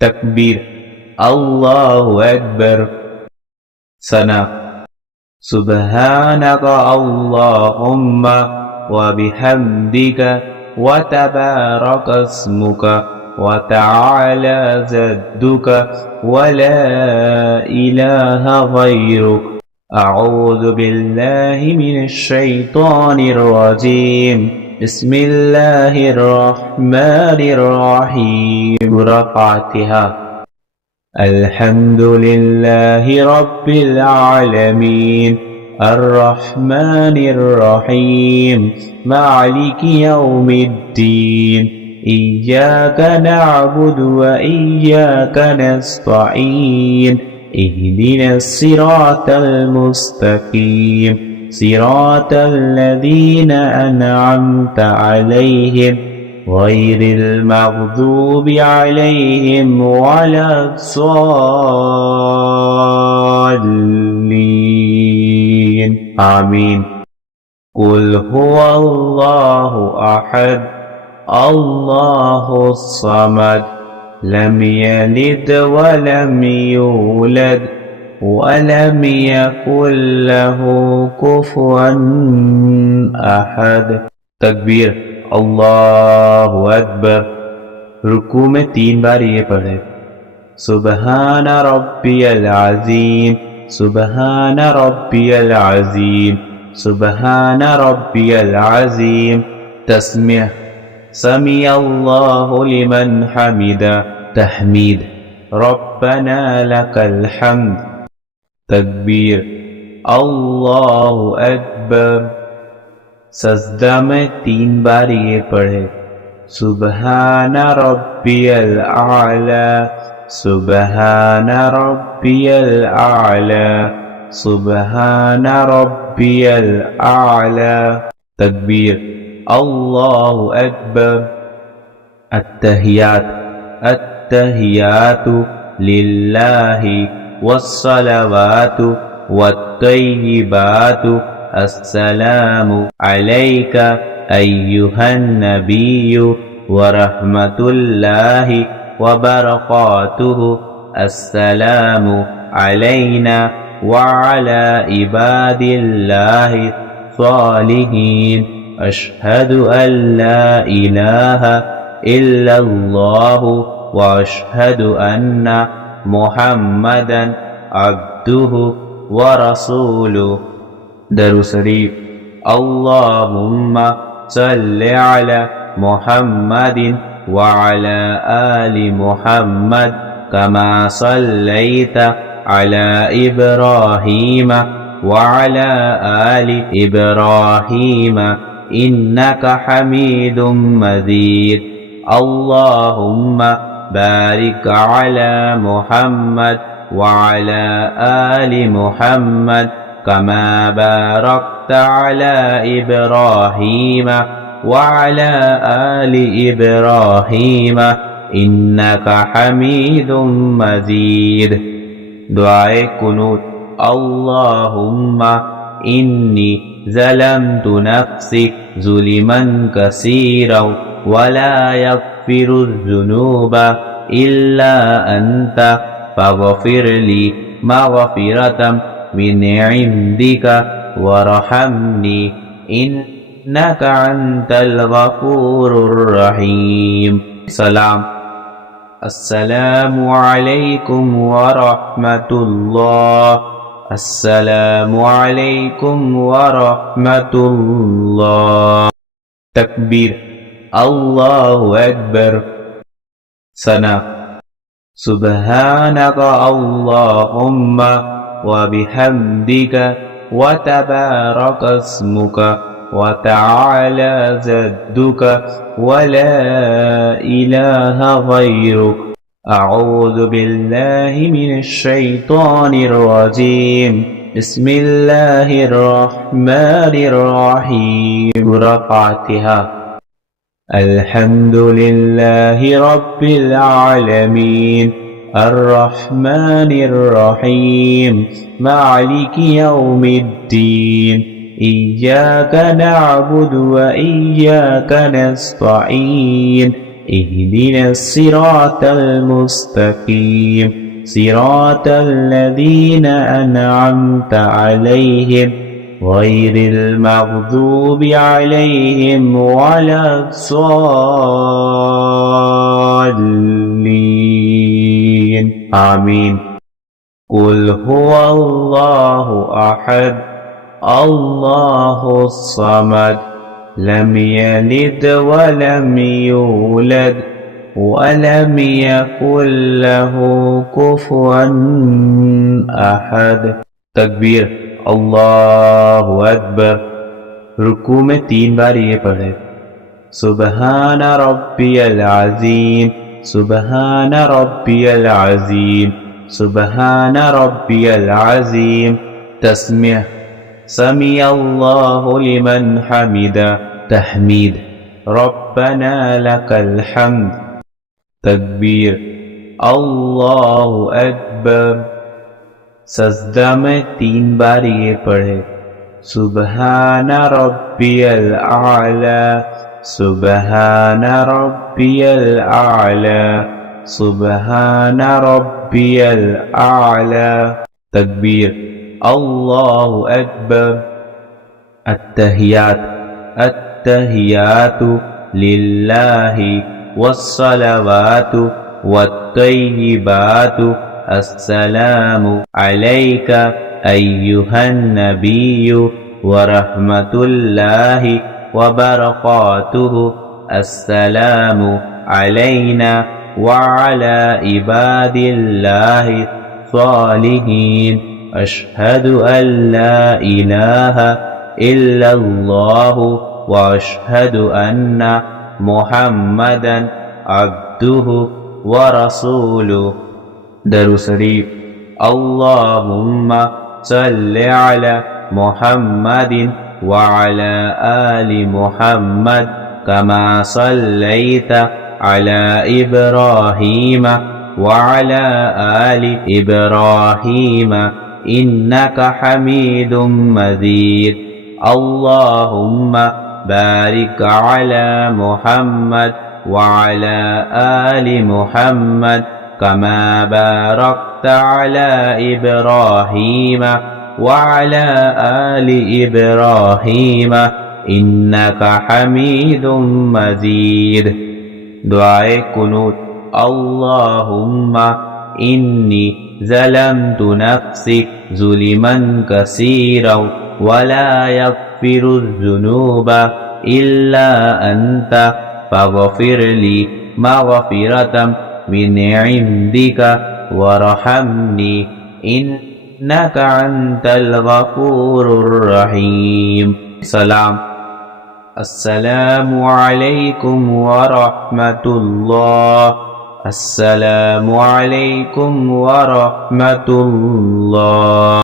تكبير الله أكبر سنة سبحانك اللهم وبحمدك وتبارك اسمك وتعالى جدك ولا إله غيرك أعوذ بالله من الشيطان الرجيم بسم الله الرحمن الرحيم سورة فاتحة الحمد لله رب العالمين الرحمن الرحيم مالك يوم الدين إياك نعبد وإياك نستعين اهدنا الصراط المستقيم صراط الذين أنعمت عليهم غير المغضوب عليهم ولا الضالين آمين قل هو الله أحد الله الصمد لم يلد ولم يولد ولم يكن له كفوا أحد تكبير अल्लाह अकबर। रुकू में 3 बार ये पढ़े सुबहान रब्बियल अज़ीम सुबहान रब्बियल अज़ीम सुबहान रब्बियल अज़ीम। तस्मीह समी अल्लाहु लिमन हमिदा तहमीद रब्बना लकल हम्द। तकबीर अल्लाह अकबर। सजदा में 3 बार ये पढ़े सुबहान रब्बियल आला सुबहान रब्बियल आला सुबहान रब्बियल आला। तकबीर अल्लाहु अकबर। अत्तहियात अत्तहियातु लिल्लाहि वस्सलावातु वत्तय्यिबातु अस्सलामु अलैका अय्युहन नबिय्यु व रहमतुल्लाहि व बरकातुहु अस्सलामु अलैना व अला इबादिल्लाहि सालिहीन अशहदु अल्ला इलाहा इल्लल्लाहु व अशहदु अन्ना मुहम्मदन अब्दुहु व रसूलुहु। दरूद शरीफ अल्लाहुम्मा सल्लि अला मुहम्मदिन व अला आलि मुहम्मद कमा सल्लैता अला इब्राहीम व अला आलि इब्राहीम इन्नका हमीदुम मजीद। अल्लाहुम्मा बारिक अला मुहम्मद व अला आलि मुहम्मद कमा बारकत अला इब्राहीम व अला आलि इब्राहीम इन्नका हमीदुम मजीद। दुआए कुनूत अल्लाहुम्मा इन्नी ज़लमतु नफ्सी ज़ुल्मन कसीरा वला यग़फ़िरुज़्ज़ुनूबा इल्ला अन्ता फ़ग़फ़िरली मग़फ़िरतम मिन इंदिका वरहमनी इन्नका अंतल गफूरुर रहीम। सलाम अस्सलामु अलैकुम व रहमतुल्लाह अस्सलामु अलैकुम व रहमतुल्लाह। तकबीर अल्लाहु अकबर। सना सुबहानक अल्लाहुम्मा व बिहम्दिक व तबारक अस्मुक व तआला जद्दुक व ला इलाहा गैरुक। अऊज़ु बिल्लाहि मिनश शैतानिर रजीम बिस्मिल्लाहिर रहमानिर रहीम। सूरह फातिहा अल्हम्दुलिल्लाहि रब्बिल आलमीन अर्रहमानिर रहीम मालिकि यौमिद्दीन इय्याका नअबुदु व इय्याका नस्तईन اهدنا الصراط المستقيم صراط الذين أنعمت عليهم غير المغضوب عليهم ولا الضالين آمين قل هو الله أحد الله الصمد لم يلد ولم يولد ولم يكن له كفوا أحد تکبیر اللہ اکبر رکوع میں 3 بار یہ پڑھے سبحان ربی العظیم سبحان ربی العظیم سبحان ربی العظیم تسمیہ سمع اللہ لمن حمد تحمید ربنا لك الحمد تکبیر اللہ اکبر سجدہ میں 3 بار یہ پڑھے سبحان ربی الاعلی سبحان ربی الاعلی سبحان ربی الاعلی تکبیر اللہ اکبر التحیات التحیات للہ والصلوات والطیبات السلام عليك أيها النبي ورحمة الله وبركاته السلام علينا وعلى عباد الله الصالحين أشهد أن لا إله إلا الله وأشهد أن محمدا عبده ورسوله درود شریف اللهم صل على محمد وعلى آل محمد كما صليت على إبراهيم وعلى آل إبراهيم إنك حميد مجيد اللهم بارك على محمد وعلى آل محمد كما باركت على إبراهيم وعلى آل إبراهيم إنك حميد مجيد دعاء قنوت اللهم إني ظلمت نفسي ظلما كثيرا ولا يغفر الذنوب إلا أنت فاغفر لي مغفرة من عندك وارحمني إنك أنت الغفور الرحيم سلام السلام عليكم ورحمة الله السلام عليكم ورحمة الله